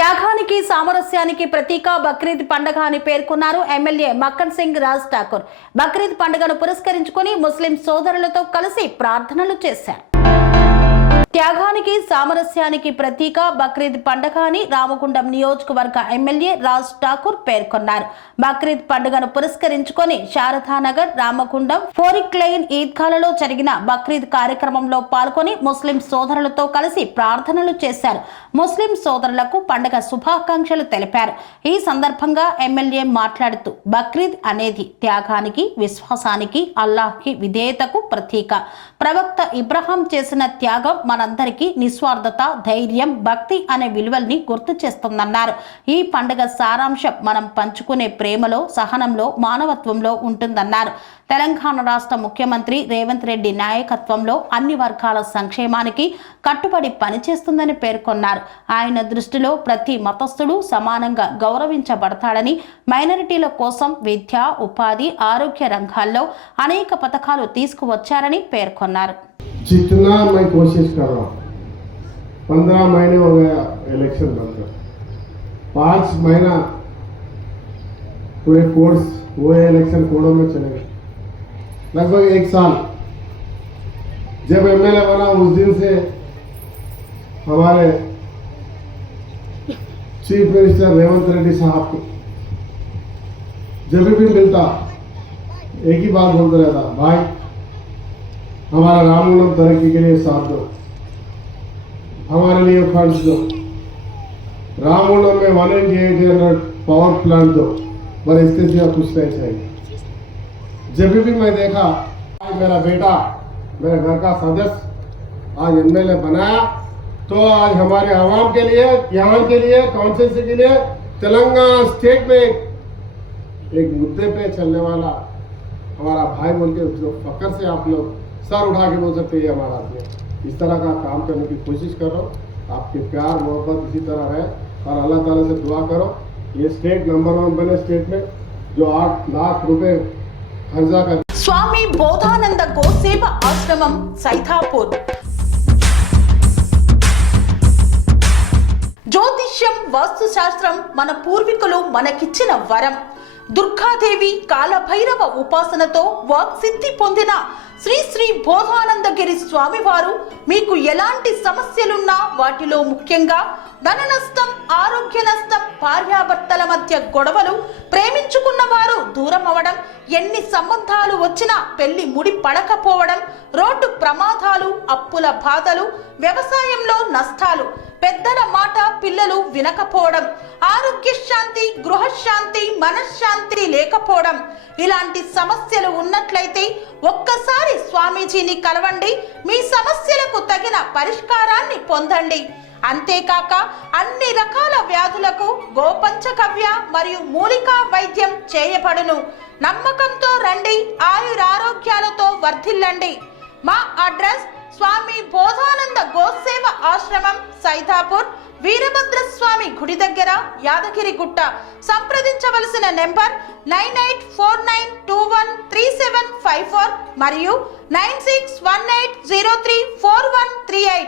త్యాగానికి సామరస్యానికి ప్రతీక బక్రీద్ పండుగ అని పేర్కొన్నారు ఎమ్మెల్యే మక్కన్ సింగ్ రాజ్ ఠాకూర్. బక్రీద్ పండుగను పురస్కరించుకొని ముస్లిం సోదరులతో కలిసి ప్రార్థనలు చేశారు. త్యాగానికి సామరస్యానికి ప్రతీక బక్రీద్ పండుగ అని రామగుండం నియోజకవర్గ ఎమ్మెల్యే రాజ్ ఠాకూర్ పేర్కొన్నారు. బక్రీద్ పండుగను పురస్కరించుకొని శారదానగర్, రామగుండం, ఫోరిక్ లైన్ ఈద్గాలలో జరిగిన బక్రీద్ కార్యక్రమంలో పాల్గొని ముస్లిం సోదరులతో కలిసి ప్రార్థనలు చేశారు. ముస్లిం సోదరులకు పండుగ శుభాకాంక్షలు తెలిపారు. ఈ సందర్భంగా ఎమ్మెల్యే మాట్లాడుతూ బక్రీద్ అనేది త్యాగానికి, విశ్వాసానికి, అల్లాహ్కి విధేయతకు ప్రతీక. ప్రవక్త ఇబ్రాహీం చేసిన త్యాగం మనందరికీ నిస్వార్థత, ధైర్యం, భక్తి అనే విలువల్ని గుర్తు చేస్తుందన్నారు. ఈ పండుగ సారాంశం మనం పంచుకునే ప్రేమలో, సహనంలో, మానవత్వంలో ఉంటుందన్నారు. తెలంగాణ రాష్ట్ర ముఖ్యమంత్రి రేవంత్ రెడ్డి నాయకత్వంలో అన్ని వర్గాల సంక్షేమానికి కట్టుబడి పనిచేస్తుందని పేర్కొన్నారు. ఆయన దృష్టిలో ప్రతి మతస్థుడు సమానంగా గౌరవించబడతాడని, మైనారిటీల కోసం విద్య, ఉపాధి, ఆరోగ్య రంగాల్లో అనేక పథకాలు తీసుకువచ్చారని పేర్కొన్నారు. जितना मैं कोशिश कर रहा हूँ, 15 महीने हो गया इलेक्शन बनकर, 5 महीना पूरे कोर्स वो इलेक्शन कोडों में चले गए, लगभग 1 साल। जब एमएलए बना उस दिन से हमारे चीफ मिनिस्टर रेवंत रेड्डी साहब को जब भी मिलता एक ही बात बोलते रहता, भाई हमारा रामगुंडम तरक्की के लिए साथ दो, हमारे लिए फंड्स दो, रामगुंडम में 188 पावर प्लांट दो, पर इसके सिवा कुछ नहीं चाहिए। जब भी मैं देखा आज मेरा बेटा मेरे घर का सदस्य आज एमएलए बनाया, तो आज हमारे आवाम के लिए, यहाँ के लिए, कॉन्स्टिट्यूंसी के लिए, तेलंगाना स्टेट में एक मुद्दे पे चलने वाला हमारा भाई बोल के जो फकर से आप लोग सर उठा के बोल सकते हैं हमारा आदमी। इस तरह का काम करने की कोशिश कर रहा हूँ। आपके प्यार मोहब्बत इसी तरह रहे और अल्लाह ताला से दुआ करो ये स्टेट नंबर 1 बने, स्टेट में जो 8 लाख रुपए खर्चा कर। స్వామి బోధానంద గోసేవ ఆశ్రమం సైథాపూర్. జ్యోతిష్యం, వాస్తుశాస్త్రం మన పూర్వీకులు మనకిచ్చిన వరం. దుర్గాదేవి, కాలభైరవ ఉపాసనతో వాక్సిద్ధి పొందిన శ్రీ శ్రీ బోధానందగిరి స్వామివారు మీకు ఎలాంటి సమస్యలున్నా, వాటిలో ముఖ్యంగా ధన నష్టం, ఆరోగ్య నష్టం, భార్యాభర్తల మధ్య గొడవలు, ప్రేమించుకున్న వారు దూరం అవడం, ఎన్ని సంబంధాలు వచ్చినా పెళ్లి ముడి పడకపోవడం, రోడ్డు ప్రమాదాలు, అప్పుల బాధలు, వ్యవసాయంలో నష్టాలు, పెద్దల మాట పిల్లలు వినకపోవడం, ఆరోగ్య శాంతి, గృహశాంతి, మనశ్శాంతి లేకపోవడం, ఇలాంటి సమస్యలు ఉన్నట్లయితే ఒక్కసారి స్వామీజీని కలవండి. మీ సమస్యలకు తగిన పరిష్కారాన్ని పొందండి. అంతేకాక అన్ని రకాల వ్యాధులకు గోపంచకవ్య మరియు మూలికా వైద్యం చేయబడును. నమ్మకంతో రండి, ఆయురారోగ్యాలతో వర్ధిల్లండి. మా అడ్రస్ స్వామి బోధానంద గోసేవ ఆశ్రమం, సైథాపూర్, వీరభద్రస్వామి గుడి దగ్గర, యాదగిరిగుట్ట. సంప్రదించవలసిన నెంబర్ 9849213754 మరియు 9618034138.